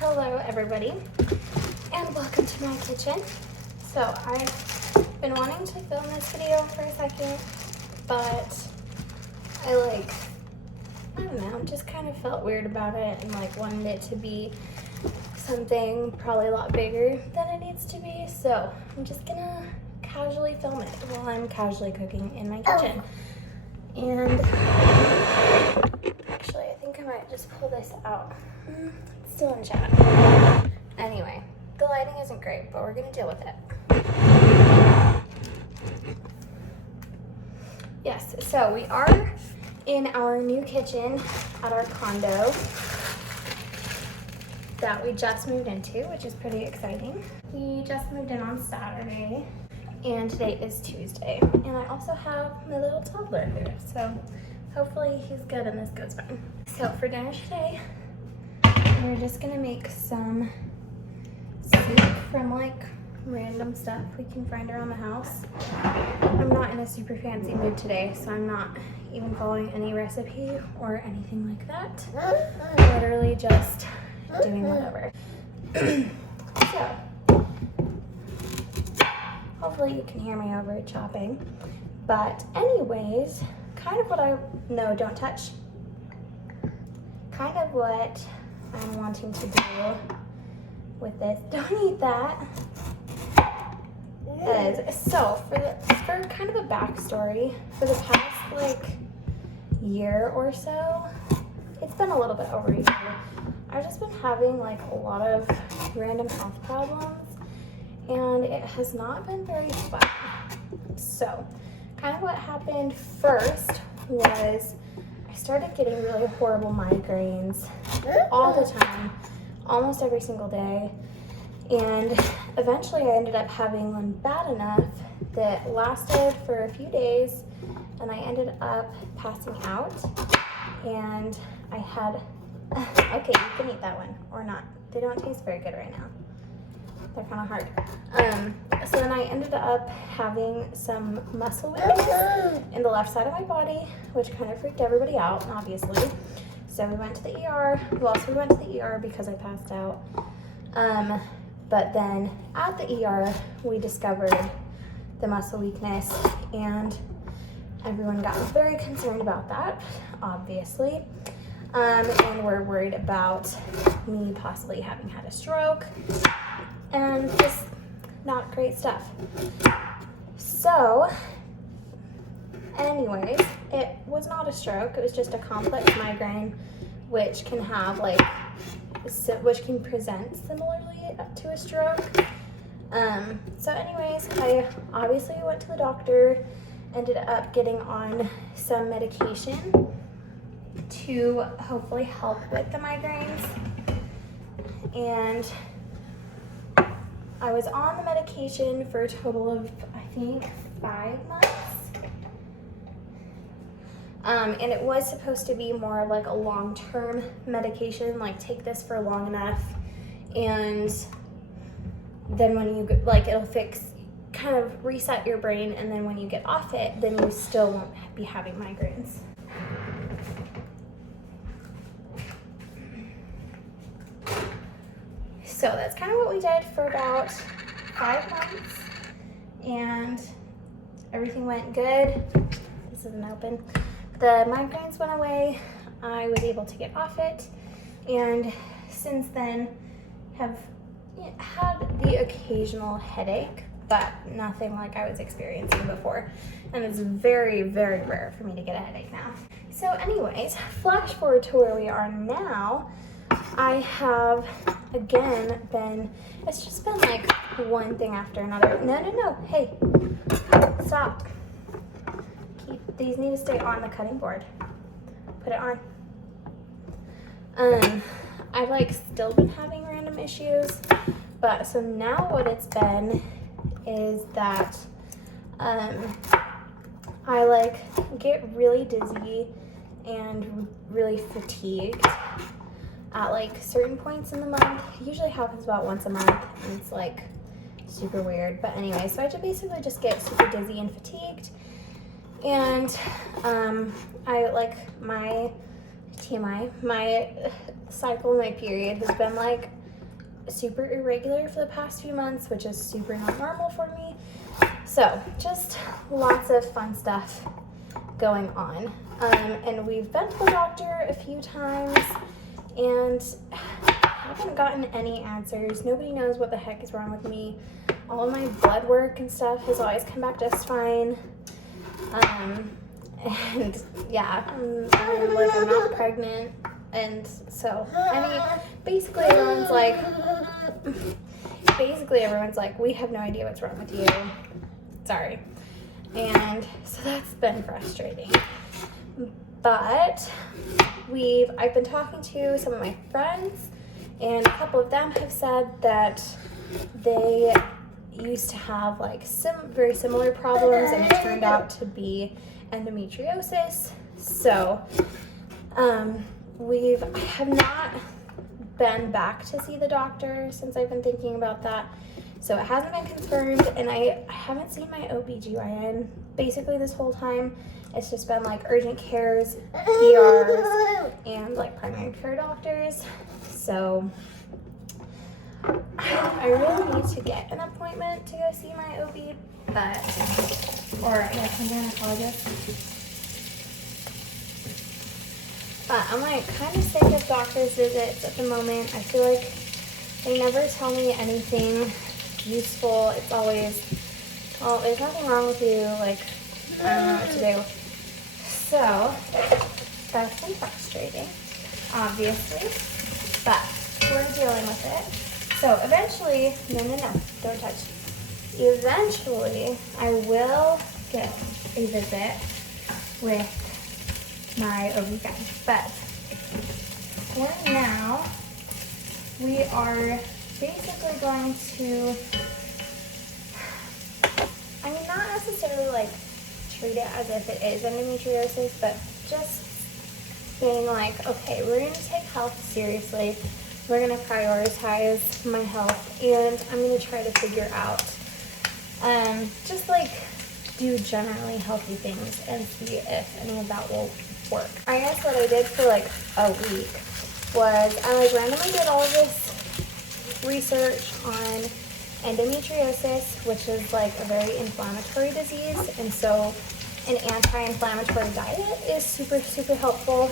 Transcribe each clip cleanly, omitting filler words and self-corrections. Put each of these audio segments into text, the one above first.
Hello everybody, and welcome to my kitchen. So I've been wanting to film this video for a second, but I don't know, just kind of felt weird about it and wanted it to be something probably a lot bigger than it needs to be. So I'm just gonna casually film it while I'm casually cooking in my kitchen. And actually, I think I might just pull this out. It's still in chat. Anyway, the lighting isn't great, but we're gonna deal with it. Yes, so we are in our new kitchen at our condo that we just moved into, which is pretty exciting. We just moved in on Saturday, and today is Tuesday. And I also have my little toddler here, so hopefully he's good and this goes fine. So for dinner today, we're just gonna make some soup from random stuff we can find around the house. I'm not in a super fancy mood today, so I'm not even following any recipe or anything like that. I'm literally just doing whatever. So, hopefully you can hear me over chopping. But anyways, kind of what no, don't touch. Kind of what I'm wanting to do with this, don't eat that, is, so for kind of a backstory, for the past year or so, it's been a little bit over a year, I've just been having a lot of random health problems, and it has not been very fun. So kind of what happened first was I started getting really horrible migraines all the time, almost every single day, and eventually I ended up having one bad enough that lasted for a few days, and I ended up passing out, and I had, okay, you can eat that one, or not. They don't taste very good right now. They're kind of hard. So then I ended up having some muscle weakness in the left side of my body, which kind of freaked everybody out, obviously. So we went to the ER. Well, so we went to the ER because I passed out. But then at the ER, we discovered the muscle weakness, and everyone got very concerned about that, obviously. And we're worried about me possibly having had a stroke, and just not great stuff. So, anyways, it was not a stroke. It was just a complex migraine, which can have which can present similarly to a stroke. So anyways, I obviously went to the doctor, ended up getting on some medication to hopefully help with the migraines, and I was on the medication for a total of, I think, 5 months. And it was supposed to be more of a long-term medication, take this for long enough, and then when you, it'll fix, kind of reset your brain, and then when you get off it, then you still won't be having migraines. So that's kind of what we did for about 5 months, and everything went good. This isn't open. The migraines went away. I was able to get off it, and since then have had the occasional headache, but nothing like I was experiencing before. And it's very, very rare for me to get a headache now. So anyways, flash forward to where we are now. I have, again, it's just been one thing after another. No, hey, stop. These need to stay on the cutting board. Put it on. I've still been having random issues, but so now what it's been is that I get really dizzy and really fatigued at certain points in the month. It usually happens about once a month, and it's super weird. But anyway, so I basically just get super dizzy and fatigued, and my TMI, my cycle, my period has been super irregular for the past few months, which is super not normal for me. So just lots of fun stuff going on. And we've been to the doctor a few times and haven't gotten any answers. Nobody knows what the heck is wrong with me. All of my blood work and stuff has always come back just fine. And yeah, I'm not pregnant. And so, I mean, basically everyone's like, we have no idea what's wrong with you. Sorry. And so that's been frustrating. But I've been talking to some of my friends, and a couple of them have said that they used to have like very similar problems, and it turned out to be endometriosis. So I have not been back to see the doctor since I've been thinking about that. So it hasn't been confirmed, and I haven't seen my OBGYN basically this whole time. It's just been like urgent cares, ERs, and like primary care doctors. So I really need to get an appointment to go see my OB, or I guess my gynecologist. But I'm like kind of sick of doctor's visits at the moment. I feel like they never tell me anything useful. It's always, well, there's nothing wrong with you, like, I don't know what to do. So that's been frustrating, obviously, but we're dealing with it. So eventually, no, don't touch. Eventually, I will get a visit with my OB-GYN, but for now, we are basically going to, I mean, not necessarily like treat it as if it is endometriosis, but just being like, okay, we're going to take health seriously. We're going to prioritize my health, and I'm going to try to figure out, just like do generally healthy things and see if any of that will work. I guess what I did for like a week was I like randomly did all of this research on endometriosis, which is like a very inflammatory disease, and so an anti-inflammatory diet is super, super helpful,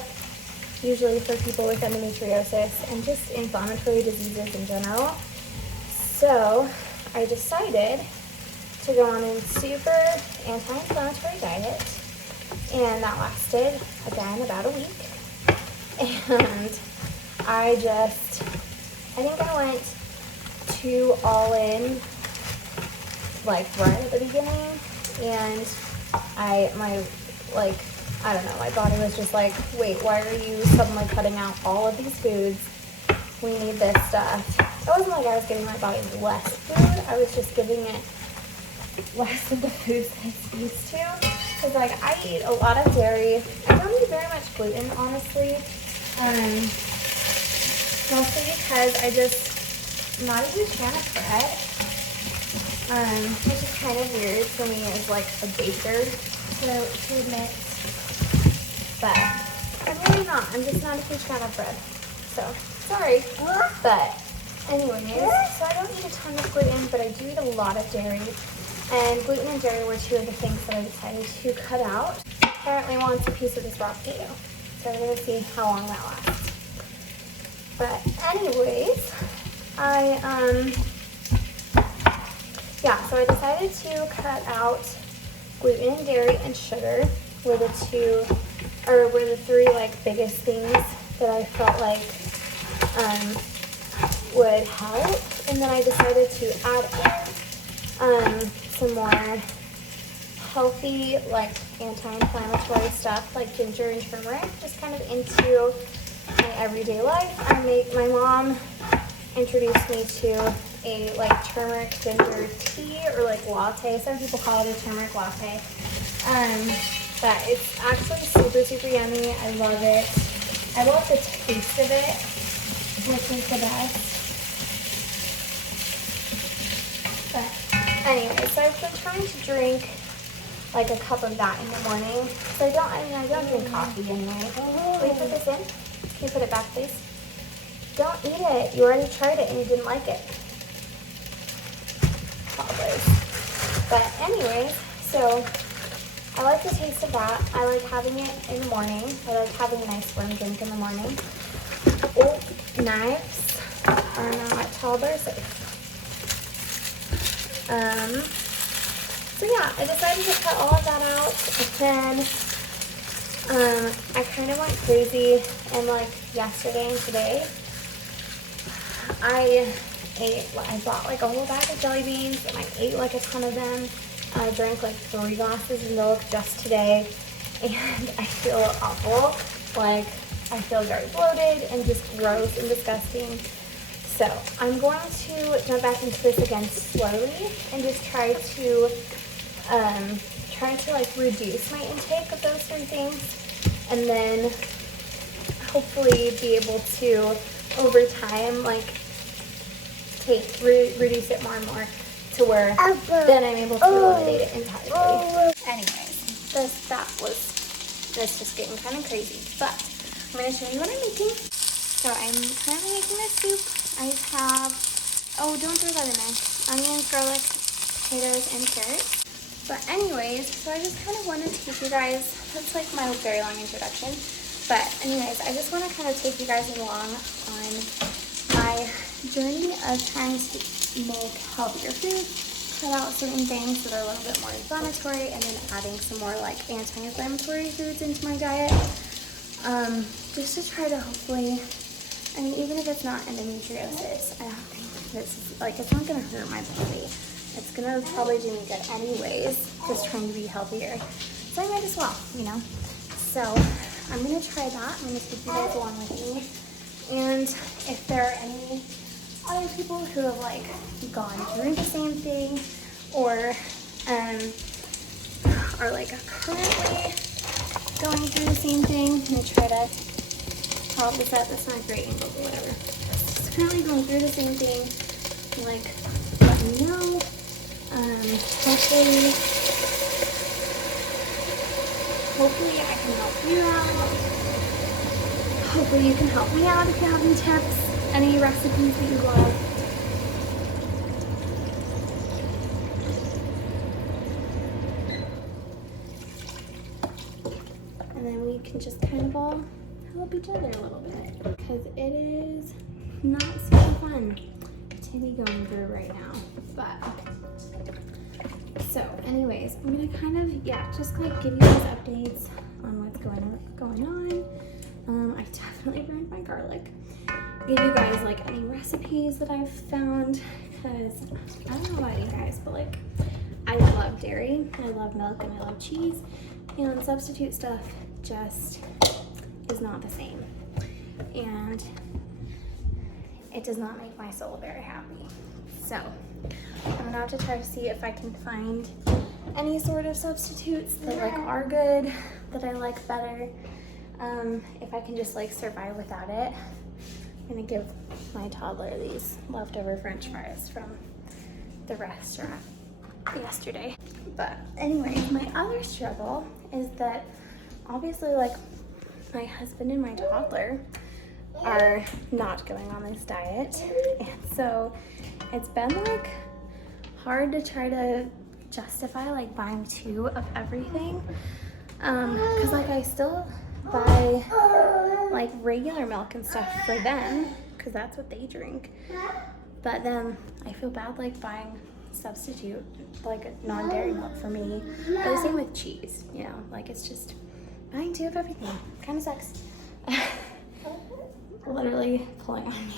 usually for people with endometriosis and just inflammatory diseases in general. So I decided to go on a super anti-inflammatory diet, and that lasted, again, about a week. And I think I went too all in, like right at the beginning, and I don't know, my body was just like, wait, why are you suddenly cutting out all of these foods? We need this stuff. It wasn't like I was giving my body less food, I was just giving it less of the foods that it's used to. Because like I eat a lot of dairy. I don't eat very much gluten, honestly. Mostly because I'm not a huge fan of bread. Which is kind of weird for me as like a baker to admit. But I'm really not. I'm just not a huge fan of bread. So sorry. But anyways, so I don't eat a ton of gluten, but I do eat a lot of dairy. And gluten and dairy were two of the things that I decided to cut out. Apparently wants a piece of this raw potato. So we're going to see how long that lasts. But anyways, so I decided to cut out gluten and dairy and sugar were the three like biggest things that I felt like would help. And then I decided to add in some more healthy, like anti-inflammatory stuff like ginger and turmeric, just kind of into my everyday life. My mom introduced me to a like turmeric ginger tea, or like latte. Some people call it a turmeric latte. But it's actually super, super yummy. I love it. I love the taste of it, which is the best. But anyway, so I've been trying to drink like a cup of that in the morning. So I don't drink coffee anyway. Will you put this in? Can you put it back, please? Don't eat it. You already tried it and you didn't like it. Toddlers. But anyways, so I like the taste of that. I like having it in the morning. I like having a nice warm drink in the morning. Oh, knives are not toddler safe. So yeah, I decided to cut all of that out, and then I kind of went crazy, and like yesterday and today, I bought like a whole bag of jelly beans, and I ate like a ton of them. I drank like 3 glasses of milk just today, and I feel awful. Like, I feel very bloated and just gross and disgusting. So I'm going to jump back into this again slowly and just try to like reduce my intake of those 3 things, and then hopefully be able to over time like reduce it more and more to where then I'm able to eliminate it entirely. Anyways, that's just getting kind of crazy, but I'm going to show you what I'm making. So I'm currently making a soup. I have, oh, don't throw that in there, onions, garlic, potatoes, and carrots. But anyways, so I just kind of wanted to take you guys, that's like my very long introduction, but anyways, I just want to kind of take you guys along on my journey of trying to make healthier food, cut out certain things that are a little bit more inflammatory, and then adding some more like anti-inflammatory foods into my diet, just to try to hopefully, I mean, even if it's not endometriosis, I don't think this is, like, it's not going to hurt my body. It's going to probably do me good anyways, just trying to be healthier. So I might as well, you know? So I'm going to try that. I'm going to take you guys along with me. And if there are any other people who have, like, gone through the same thing or are, like, currently going through the same thing, I'm going to try to prop this up. That's not a great angle, but whatever. Just currently going through the same thing, like, let me know. Hopefully I can help you out. Hopefully you can help me out if you have any tips, any recipes that you love. And then we can just kind of all help each other a little bit, because it is not super fun to be going through right now. But so anyways, I'm gonna kind of just like give you guys updates on what's going on. I definitely burned my garlic. Give you guys like any recipes that I've found, because I don't know about you guys, but like I love dairy, I love milk, and I love cheese, and substitute stuff just is not the same, and it does not make my soul very happy. So I'm gonna have to try to see if I can find any sort of substitutes that like are good, that I like better. If I can just like survive without it. I'm gonna give my toddler these leftover French fries from the restaurant yesterday. But anyway, my other struggle is that obviously like my husband and my toddler are not going on this diet, and so it's been like hard to try to justify like buying 2 of everything, because like I still buy like regular milk and stuff for them because that's what they drink, but then I feel bad like buying substitute like non-dairy milk for me, or the same with cheese, you know, like it's just buying 2 of everything kind of sucks. Literally pulling on me.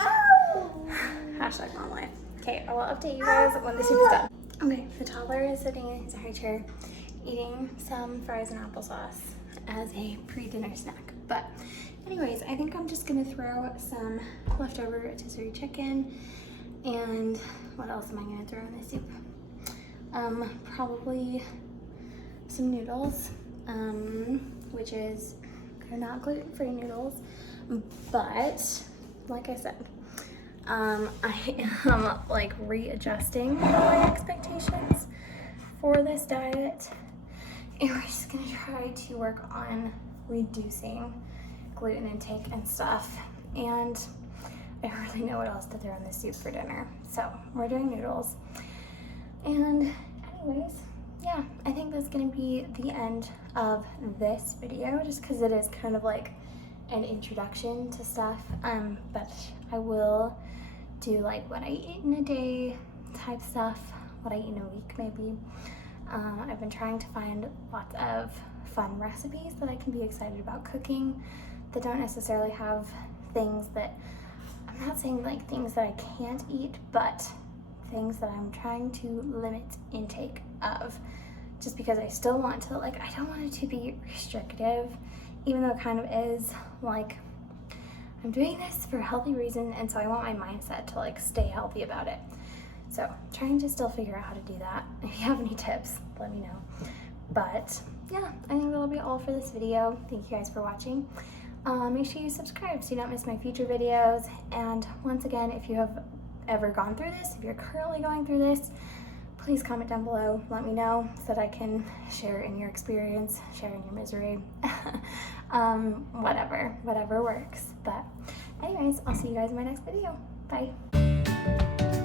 Hashtag mom life. Okay, I will update you guys when the soup is done. Okay, the toddler is sitting in his high chair eating some fries and applesauce as a pre-dinner snack. But anyways, I think I'm just gonna throw some leftover rotisserie chicken, and what else am I gonna throw in the soup? Probably some noodles, which is, they're not gluten-free noodles, but like I said, I am like readjusting my expectations for this diet, and we're just gonna try to work on reducing gluten intake and stuff. And I don't really know what else to throw in the soup for dinner. So we're doing noodles. And anyways, yeah, I think that's gonna be the end of this video, just because it is kind of like an introduction to stuff. But I will do like what I eat in a day type stuff, what I eat in a week maybe. I've been trying to find lots of fun recipes that I can be excited about cooking that don't necessarily have things that, I'm not saying like things that I can't eat, but things that I'm trying to limit intake of, just because I still want to, like, I don't want it to be restrictive, even though it kind of is. Like, I'm doing this for a healthy reason, and so I want my mindset to like stay healthy about it. So trying to still figure out how to do that. If you have any tips, let me know. But yeah, I think that'll be all for this video. Thank you guys for watching. Make sure you subscribe so you don't miss my future videos. And once again, if you have ever gone through this, if you're currently going through this, please comment down below. Let me know so that I can share in your experience, share in your misery. Whatever works. But anyways, I'll see you guys in my next video. Bye.